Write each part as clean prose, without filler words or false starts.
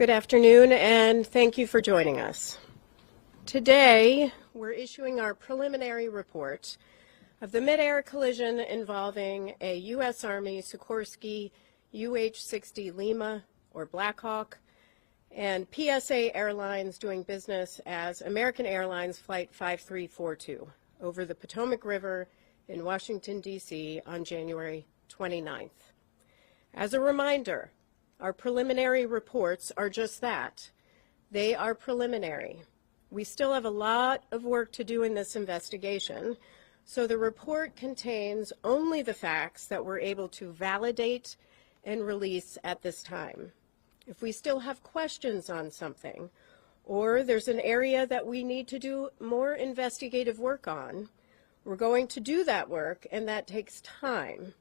Good afternoon, and thank you for joining us. Today, we're issuing our preliminary report of the mid-air collision involving a U.S. Army Sikorsky UH-60 Lima, or Black Hawk, and PSA Airlines doing business as American Airlines Flight 5342 over the Potomac River in Washington, D.C. on January 29th. As a reminder, our preliminary reports are just that. They are preliminary. We still have a lot of work to do in this investigation, so the report contains only the facts that we're able to validate and release at this time. If we still have questions on something, or there's an area that we need to do more investigative work on, we're going to do that work, and that takes time.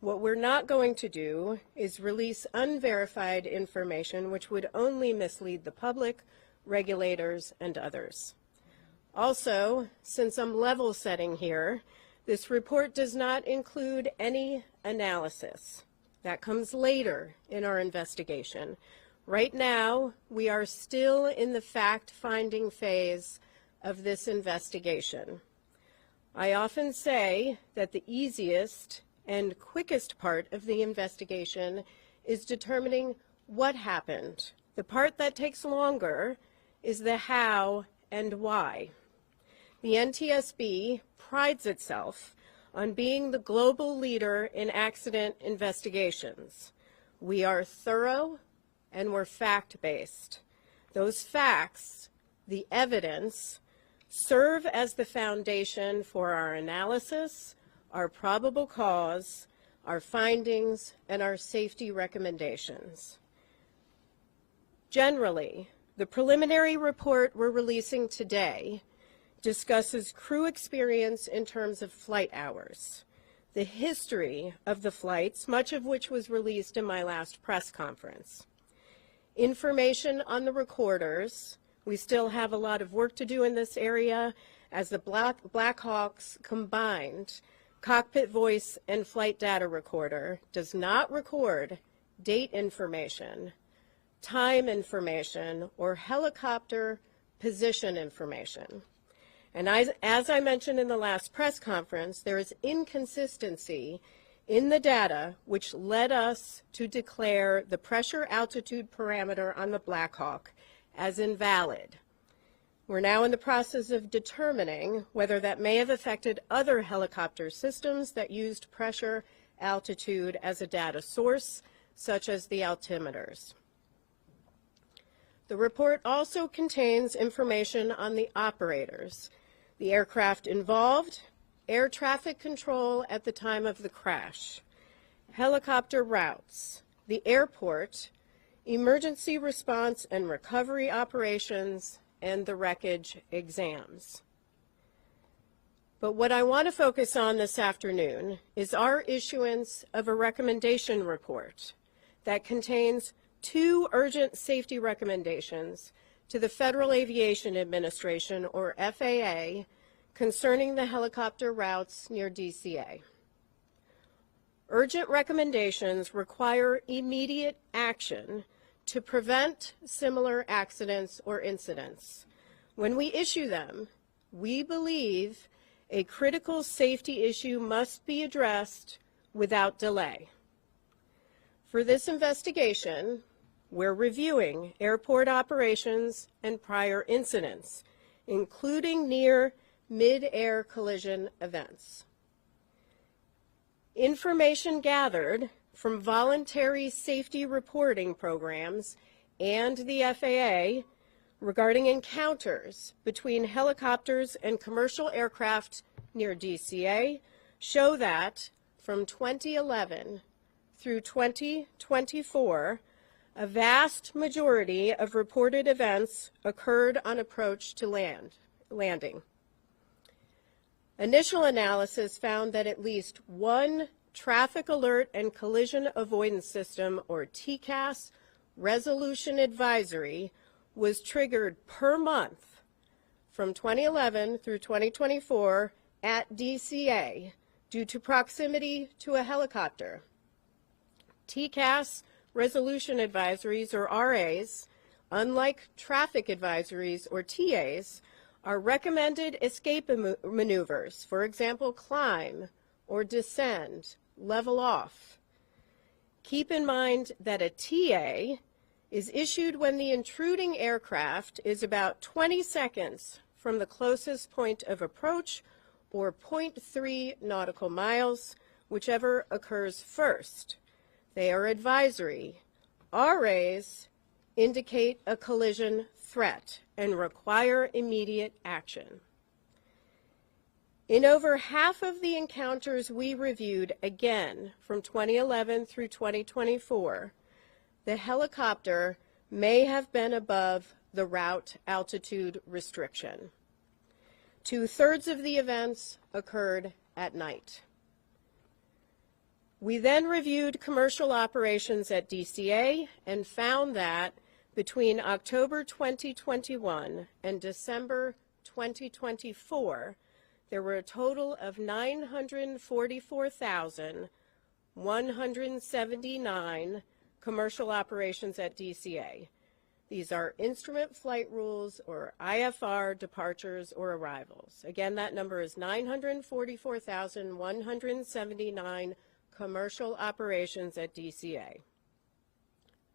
What we're not going to do is release unverified information which would only mislead the public, regulators, and others. Also, since I'm level setting here, this report does not include any analysis. That comes later in our investigation. Right now, we are still in the fact-finding phase of this investigation. I often say that the easiest and quickest part of the investigation is determining what happened. The part that takes longer is the how and why. The NTSB prides itself on being the global leader in accident investigations. We are thorough and we're fact-based. Those facts, the evidence, serve as the foundation for our analysis, our probable cause, our findings, and our safety recommendations. Generally, the preliminary report we're releasing today discusses crew experience in terms of flight hours, the history of the flights, much of which was released in my last press conference. Information on the recorders. We still have a lot of work to do in this area as the Black Hawk's combined cockpit voice and flight data recorder does not record date information, time information, or helicopter position information. And as I mentioned in the last press conference, there is inconsistency in the data which led us to declare the pressure altitude parameter on the Black Hawk as invalid. We're now in the process of determining whether that may have affected other helicopter systems that used pressure altitude as a data source, such as the altimeters. The report also contains information on the operators, the aircraft involved, air traffic control at the time of the crash, helicopter routes, the airport, emergency response and recovery operations, and the wreckage exams. But what I want to focus on this afternoon is our issuance of a recommendation report that contains 2 urgent safety recommendations to the Federal Aviation Administration, or FAA, concerning the helicopter routes near DCA. Urgent recommendations require immediate action to prevent similar accidents or incidents. When we issue them, we believe a critical safety issue must be addressed without delay. For this investigation, we're reviewing airport operations and prior incidents, including near mid-air collision events. Information gathered from voluntary safety reporting programs and the FAA regarding encounters between helicopters and commercial aircraft near DCA show that from 2011 through 2024, a vast majority of reported events occurred on approach to landing. Initial analysis found that at least one Traffic Alert and Collision Avoidance System, or TCAS, resolution advisory was triggered per month from 2011 through 2024 at DCA due to proximity to a helicopter. TCAS resolution advisories, or RAs, unlike traffic advisories or TAs, are recommended escape maneuvers, for example, climb or descend, level off. Keep in mind that a TA is issued when the intruding aircraft is about 20 seconds from the closest point of approach or 0.3 nautical miles, whichever occurs first. They are advisory. RAs indicate a collision threat and require immediate action. In over half of the encounters we reviewed, again from 2011 through 2024, the helicopter may have been above the route altitude restriction. 2/3 of the events occurred at night. We then reviewed commercial operations at DCA and found that between October 2021 and December 2024, there were a total of 944,179 commercial operations at DCA. These are instrument flight rules or IFR departures or arrivals. Again, that number is 944,179 commercial operations at DCA.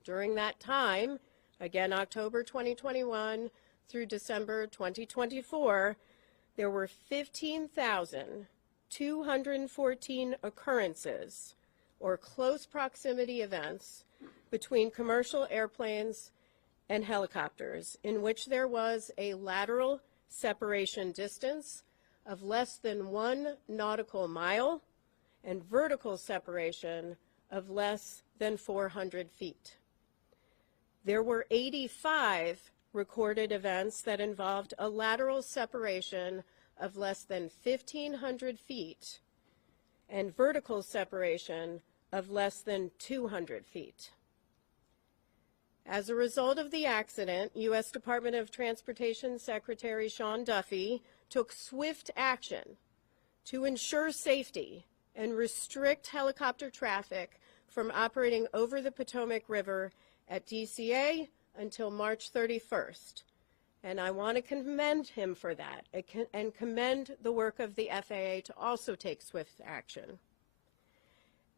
During that time, again October 2021 through December 2024, there were 15,214 occurrences or close proximity events between commercial airplanes and helicopters in which there was a lateral separation distance of less than 1 nautical mile and vertical separation of less than 400 feet. There were 85 recorded events that involved a lateral separation of less than 1,500 feet and vertical separation of less than 200 feet. As a result of the accident, U.S. Department of Transportation Secretary Sean Duffy took swift action to ensure safety and restrict helicopter traffic from operating over the Potomac River at DCA until March 31st. And I want to commend him for that and commend the work of the FAA to also take swift action.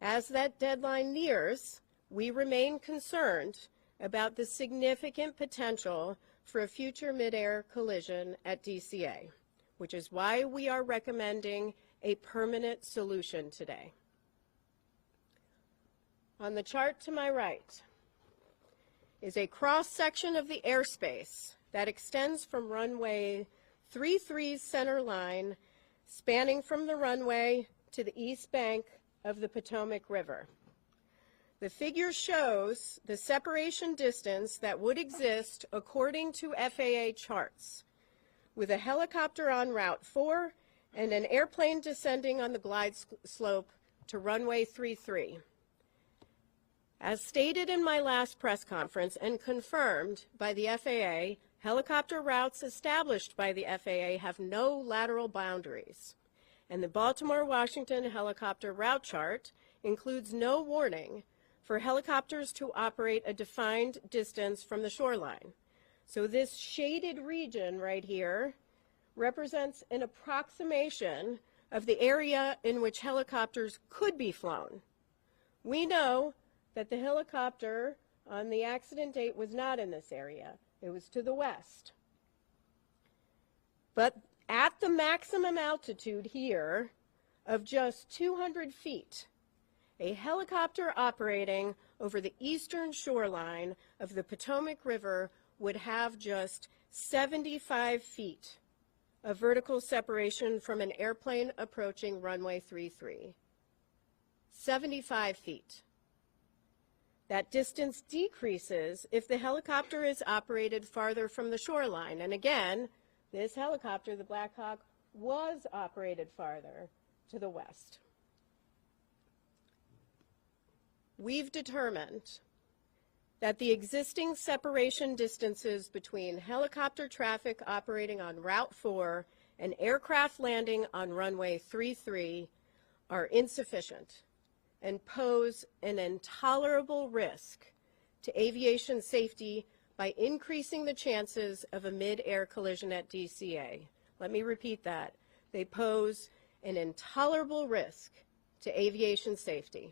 As that deadline nears, we remain concerned about the significant potential for a future mid-air collision at DCA, which is why we are recommending a permanent solution today. On the chart to my right is a cross-section of the airspace that extends from runway 33's center line, spanning from the runway to the east bank of the Potomac River. The figure shows the separation distance that would exist according to FAA charts, with a helicopter on Route 4 and an airplane descending on the glide slope to runway 33. As stated in my last press conference and confirmed by the FAA, helicopter routes established by the FAA have no lateral boundaries, and the Baltimore-Washington helicopter route chart includes no warning for helicopters to operate a defined distance from the shoreline. So this shaded region right here represents an approximation of the area in which helicopters could be flown. We know that the helicopter on the accident date was not in this area. It was to the west. But at the maximum altitude here of just 200 feet, a helicopter operating over the eastern shoreline of the Potomac River would have just 75 feet of vertical separation from an airplane approaching runway 33. 75 feet. That distance decreases if the helicopter is operated farther from the shoreline. And again, this helicopter, the Black Hawk, was operated farther to the west. We've determined that the existing separation distances between helicopter traffic operating on Route 4 and aircraft landing on runway 33 are insufficient and pose an intolerable risk to aviation safety, by increasing the chances of a mid-air collision at DCA. Let me repeat that. They pose an intolerable risk to aviation safety.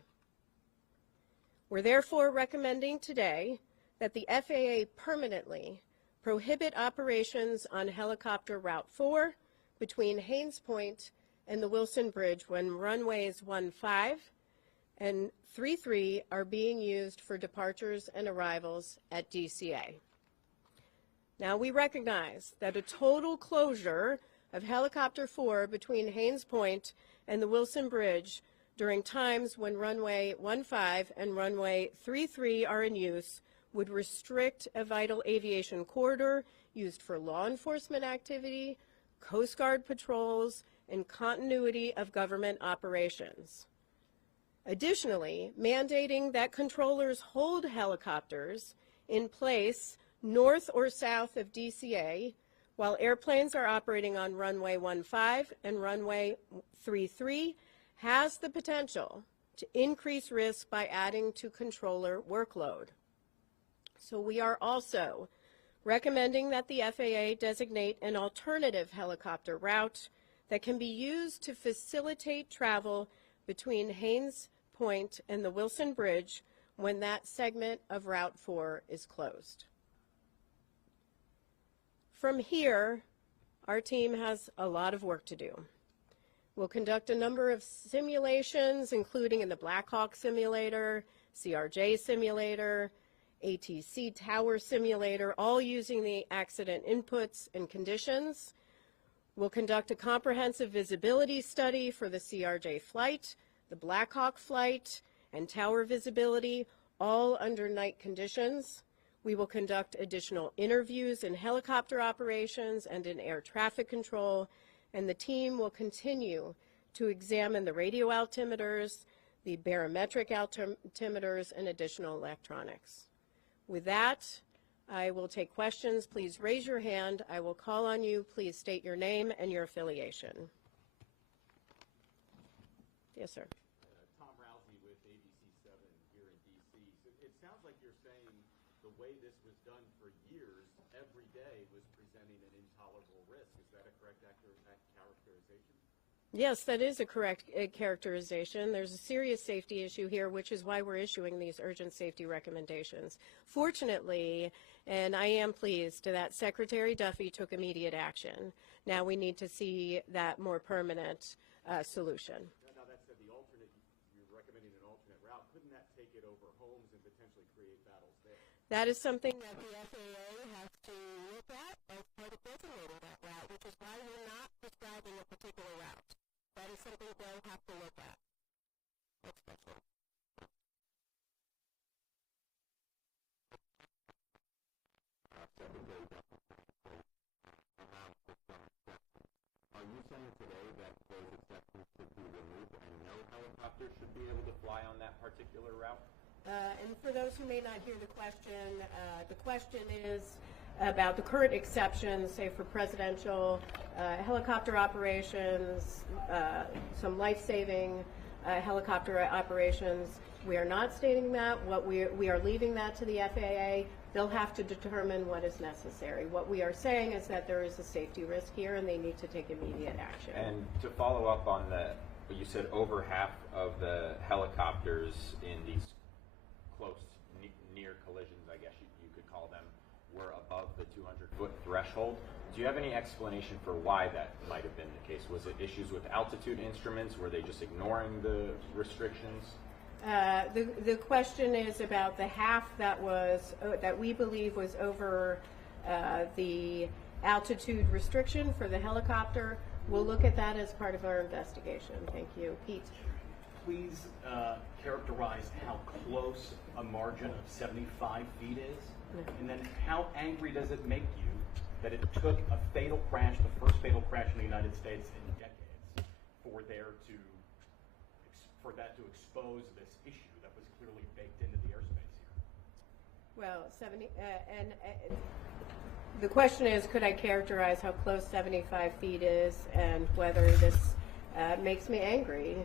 We're therefore recommending today that the FAA permanently prohibit operations on helicopter Route 4 between Haynes Point and the Wilson Bridge when runways 15 and 33 are being used for departures and arrivals at DCA. Now, we recognize that a total closure of helicopter 4 between Haynes Point and the Wilson Bridge during times when runway 15 and runway 33 are in use would restrict a vital aviation corridor used for law enforcement activity, Coast Guard patrols, and continuity of government operations. Additionally, mandating that controllers hold helicopters in place north or south of DCA while airplanes are operating on runway 15 and runway 33 has the potential to increase risk by adding to controller workload. So we are also recommending that the FAA designate an alternative helicopter route that can be used to facilitate travel between Haynes Point and the Wilson Bridge when that segment of Route 4 is closed. From here, our team has a lot of work to do. We'll conduct a number of simulations, including in the Black Hawk simulator, CRJ simulator, ATC tower simulator, all using the accident inputs and conditions. We'll conduct a comprehensive visibility study for the CRJ flight, the Black Hawk flight, and tower visibility, all under night conditions. We will conduct additional interviews in helicopter operations and in air traffic control, and the team will continue to examine the radio altimeters, the barometric altimeters, and additional electronics. With that, I will take questions. Please raise your hand. I will call on you. Please state your name and your affiliation. Yes, sir. Tom Rousey with ABC7 here in D.C. So it sounds like you're saying the way this was done for years, every day was presenting an intolerable risk. Is that a correct characterization? Yes, that is a correct characterization. There's a serious safety issue here, which is why we're issuing these urgent safety recommendations. Fortunately, and I am pleased that Secretary Duffy took immediate action. Now we need to see that more permanent solution. Now that said, the alternate, you're recommending an alternate route. Couldn't that take it over homes and potentially create battles there? That is something that the FAA has to look at as part of designating that route, which is why we're not prescribing a particular route. That is something they'll have to look at. Next question. Are you saying today that those exceptions should be removed and no helicopter should be able to fly on that particular route? And for those who may not hear the question is about the current exceptions, say for presidential helicopter operations, some life-saving helicopter operations. We are not stating that. We are leaving that to the FAA. They'll have to determine what is necessary. What we are saying is that there is a safety risk here and they need to take immediate action. And to follow up on you said over half of the helicopters in these close, near collisions, I guess you could call them, were above the 200-foot threshold. Do you have any explanation for why that might have been the case? Was it issues with altitude instruments? Were they just ignoring the restrictions? The question is about the half that we believe was over the altitude restriction for the helicopter. We'll look at that as part of our investigation. Thank you. Pete. Please characterize how close a margin of 75 feet is, and then how angry does it make you that it took a fatal crash, the first fatal crash in the United States in decades, for that to expose this issue that was clearly baked into the airspace here? Well, the question is, could I characterize how close 75 feet is and whether this makes me angry?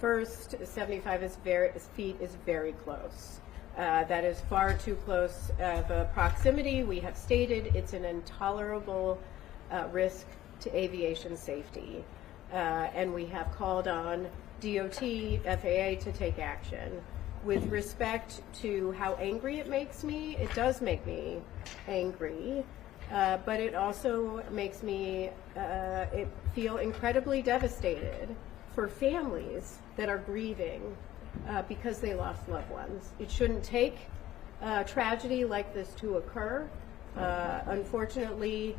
First, 75 feet is very close. That is far too close of a proximity. We have stated it's an intolerable risk to aviation safety. And we have called on DOT, FAA to take action. With respect to how angry it makes me, it does make me angry, but it also makes me feel incredibly devastated for families that are grieving because they lost loved ones. It shouldn't take tragedy like this to occur. Unfortunately,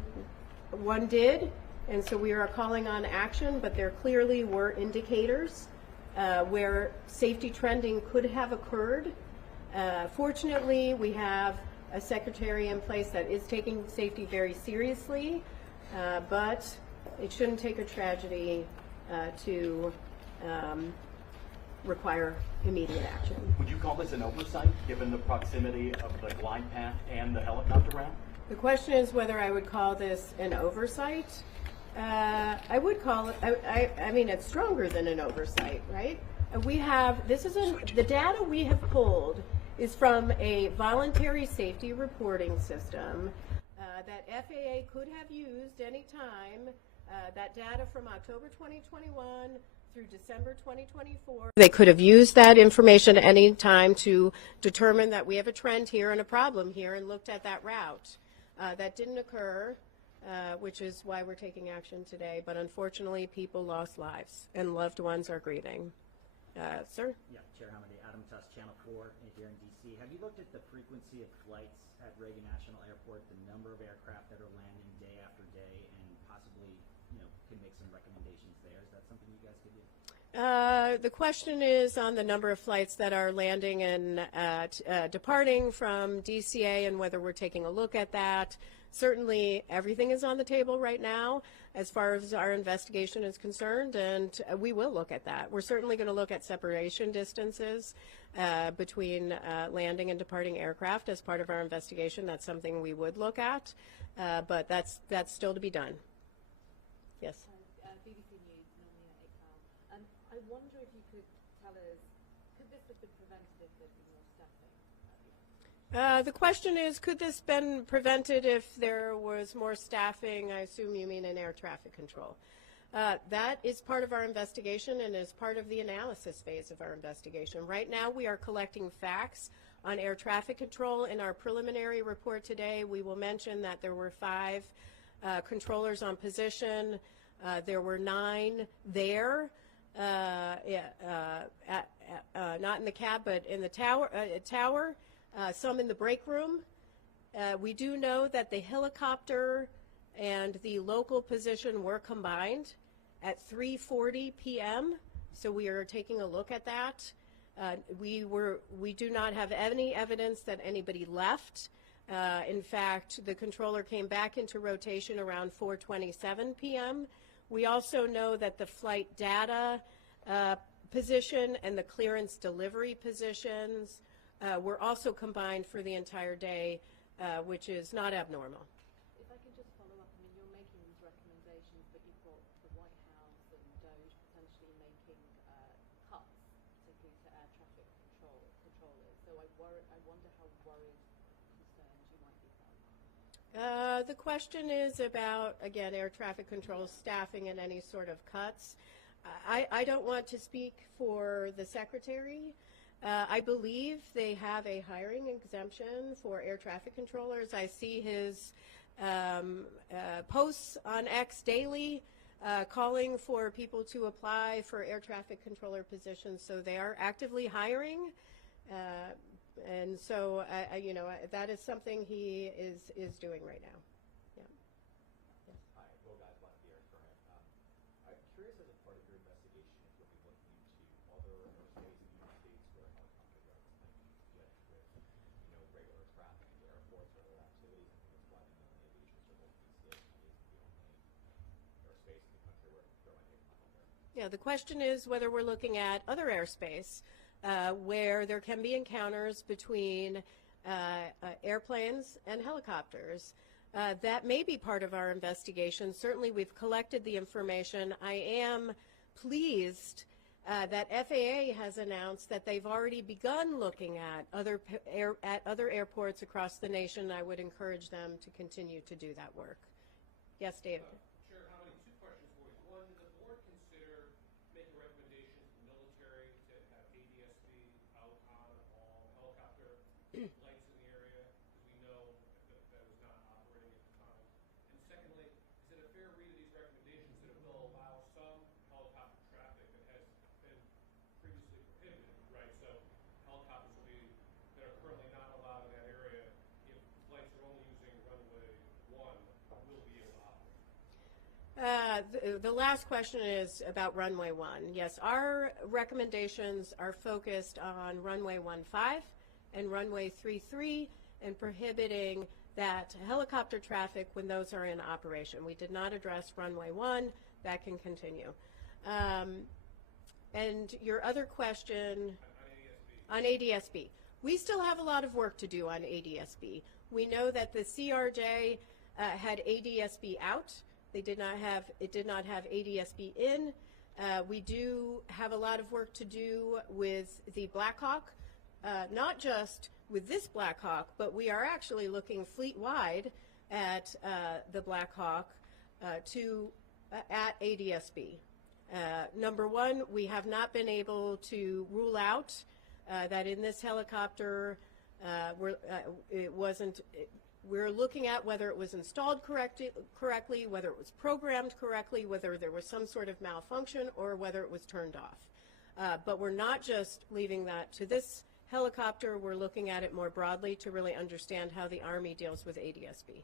one did, and so we are calling on action, but there clearly were indicators where safety trending could have occurred. Fortunately, we have a secretary in place that is taking safety very seriously, but it shouldn't take a tragedy to require immediate action. Would you call this an oversight, given the proximity of the glide path and the helicopter route? The question is whether I would call this an oversight. I would call it, I mean, it's stronger than an oversight, right? We have, the data we have pulled is from a voluntary safety reporting system that FAA could have used any time. That data from October 2021 through December 2024. They could have used that information any time to determine that we have a trend here and a problem here and looked at that route. That didn't occur. Which is why we're taking action today. But unfortunately, people lost lives and loved ones are grieving. Sir? Yeah, Chair Hamady, Adam Tuss, Channel 4 here in D.C. Have you looked at the frequency of flights at Reagan National Airport, the number of aircraft that are landing day after day, and possibly, could make some recommendations there? Is that something you guys could do? The question is on the number of flights that are landing and departing from DCA and whether we're taking a look at that. Certainly, everything is on the table right now as far as our investigation is concerned, and we will look at that. We're certainly going to look at separation distances between landing and departing aircraft as part of our investigation. That's something we would look at, but that's still to be done. Yes? BBC News, Naomi Iqbal. I wonder if you could tell us, could this have been prevented if there'd been more staffing? The question is, could this been prevented if there was more staffing? I assume you mean in air traffic control. That is part of our investigation and is part of the analysis phase of our investigation. Right now we are collecting facts on air traffic control. In our preliminary report today, we will mention that there were 5 controllers on position. There were 9 there, not in the cab, but in the tower. Some in the break room. We do know that the helicopter and the local position were combined at 3:40 p.m. So we are taking a look at that. We do not have any evidence that anybody left. In fact, the controller came back into rotation around 4:27 p.m. We also know that the flight data position and the clearance delivery positions were also combined for the entire day, which is not abnormal. If I can just follow up, I mean, you're making these recommendations, but you've got the White House and DOJ potentially making cuts, particularly to air traffic controllers. So I wonder how worried, concerned you might be about. The question is about, again, air traffic control staffing and any sort of cuts. I don't want to speak for the Secretary. I believe they have a hiring exemption for air traffic controllers. I see his posts on X daily calling for people to apply for air traffic controller positions. So they are actively hiring. And so, that is something he is doing right now. Yeah. Yes. Hi, Will Guys, Volunteer for him. I'm curious, as a part of your investigation, if you'll be looking into other airspace in the United States where helicopter routes might be jet with, regular traffic into airports or other activities. I think it's why the Millennium Aviation Circle thinks that is the only airspace in the country where there might be a problem there. Yeah, the question is whether we're looking at other airspace where there can be encounters between airplanes and helicopters. That may be part of our investigation. Certainly we've collected the information. I am pleased that FAA has announced that they've already begun looking at other airports across the nation. I would encourage them to continue to do that work. Yes, David. Chair Hamady, two questions for you. One, did the board consider making recommendations to the military to have ADSB out on all helicopter flights in the area? Because we know that that was not operating at the time. And secondly, is it a fair read of these recommendations that it will allow some helicopter traffic that has been previously prohibited, right? So helicopters that are currently not allowed in that area, if flights are only using runway 1, will be able to operate? The last question is about runway 1. Yes, our recommendations are focused on runway 15 and runway 33 and prohibiting that helicopter traffic when those are in operation. We did not address runway 1. That can continue. And your other question on ADSB. We still have a lot of work to do on ADSB. We know that the CRJ had ADSB out. It did not have ADSB in. We do have a lot of work to do with the Black Hawk, not just with this Black Hawk, but we are actually looking fleet-wide at the Black Hawk at ADSB. Number one, we have not been able to rule out that in this helicopter we're looking at whether it was installed correctly, whether it was programmed correctly, whether there was some sort of malfunction, or whether it was turned off. But we're not just leaving that to this helicopter. We're looking at it more broadly to really understand how the Army deals with ADSB.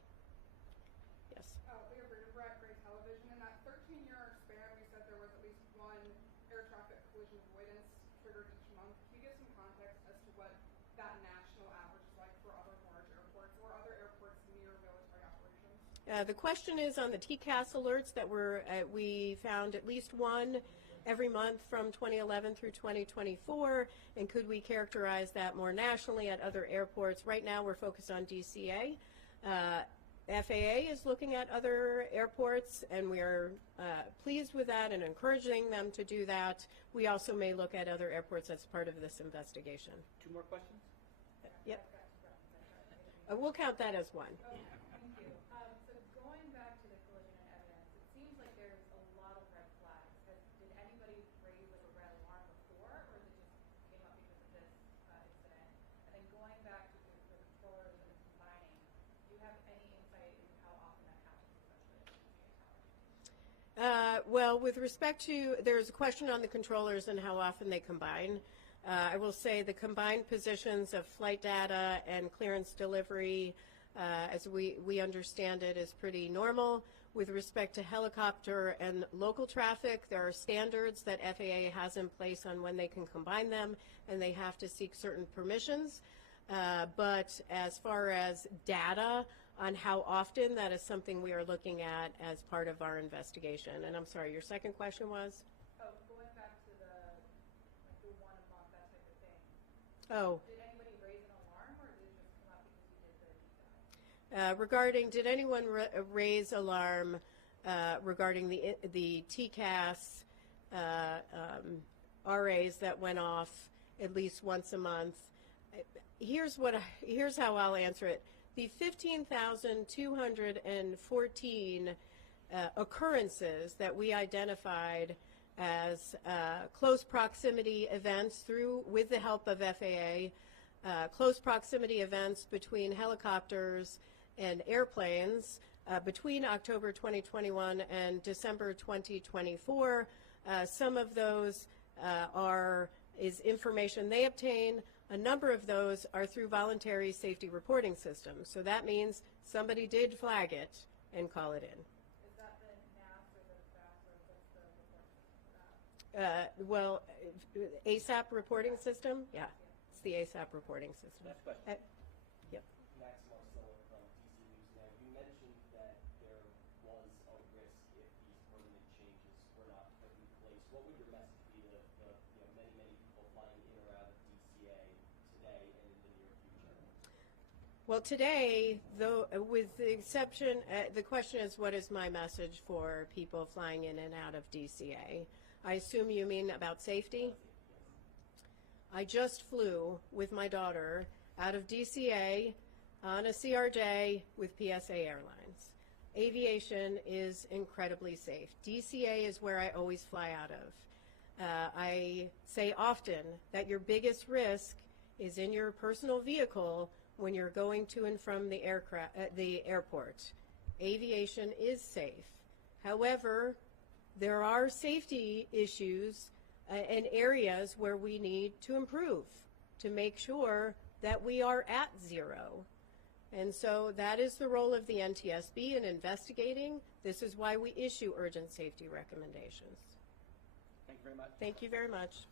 Yes. Leah Brudenbrett, Gray Television. In that 13-year span, we said there was at least one air traffic collision avoidance triggered each month. Can you give some context as to what that national average is like for other large airports or other airports near military operations? The question is on the TCAS alerts that we found at least one every month from 2011 through 2024, and could we characterize that more nationally at other airports? Right now we're focused on DCA. FAA is looking at other airports, and we are pleased with that and encouraging them to do that. We also may look at other airports as part of this investigation. 2 more questions? Yep. We'll count that as one. Okay, thank you. So going back to the collision and evidence, it seems like there's a lot of red flags. Did anybody raise like a red alarm before, or did it just came up because of this incident? And then going back to the controllers and combining, do you have any insight into how often that happens, especially at the Well, with respect to, there's a question on the controllers and how often they combine. I will say the combined positions of flight data and clearance delivery, as we understand it, is pretty normal. With respect to helicopter and local traffic, there are standards that FAA has in place on when they can combine them, and they have to seek certain permissions. But as far as data on how often, that is something we are looking at as part of our investigation. And I'm sorry, your second question was? going back to the 1 a month, that type of thing. Oh. Did anybody raise an alarm, or did it just come up because you did the deep dive? Regarding, did anyone raise alarm regarding the TCAS RAs that went off at least once a month? Here's how I'll answer it. The 15,214 occurrences that we identified as close proximity events with the help of FAA, close proximity events between helicopters and airplanes between October 2021 and December 2024. Some of those is information they obtain. A number of those are through voluntary safety reporting systems. So that means somebody did flag it and call it in. Is that the NAS or the FAS, or what's the reporting system for that? Well, ASAP reporting system? Yeah, it's the ASAP reporting system. Next question. Yep. Max Marcello from DC News Now. You mentioned that there was a risk if these permanent changes were not put in place. What would your message be to the many, many people flying in or out of DCA today and in the near future? Well, today, though, with the exception, the question is, what is my message for people flying in and out of DCA? I assume you mean about safety? I just flew with my daughter out of DCA on a CRJ with PSA Airlines. Aviation is incredibly safe. DCA is where I always fly out of. I say often that your biggest risk is in your personal vehicle when you're going to and from the airport. Aviation is safe. However, there are safety issues and areas where we need to improve to make sure that we are at zero. And so that is the role of the NTSB in investigating. This is why we issue urgent safety recommendations. Thank you very much. Thank you very much.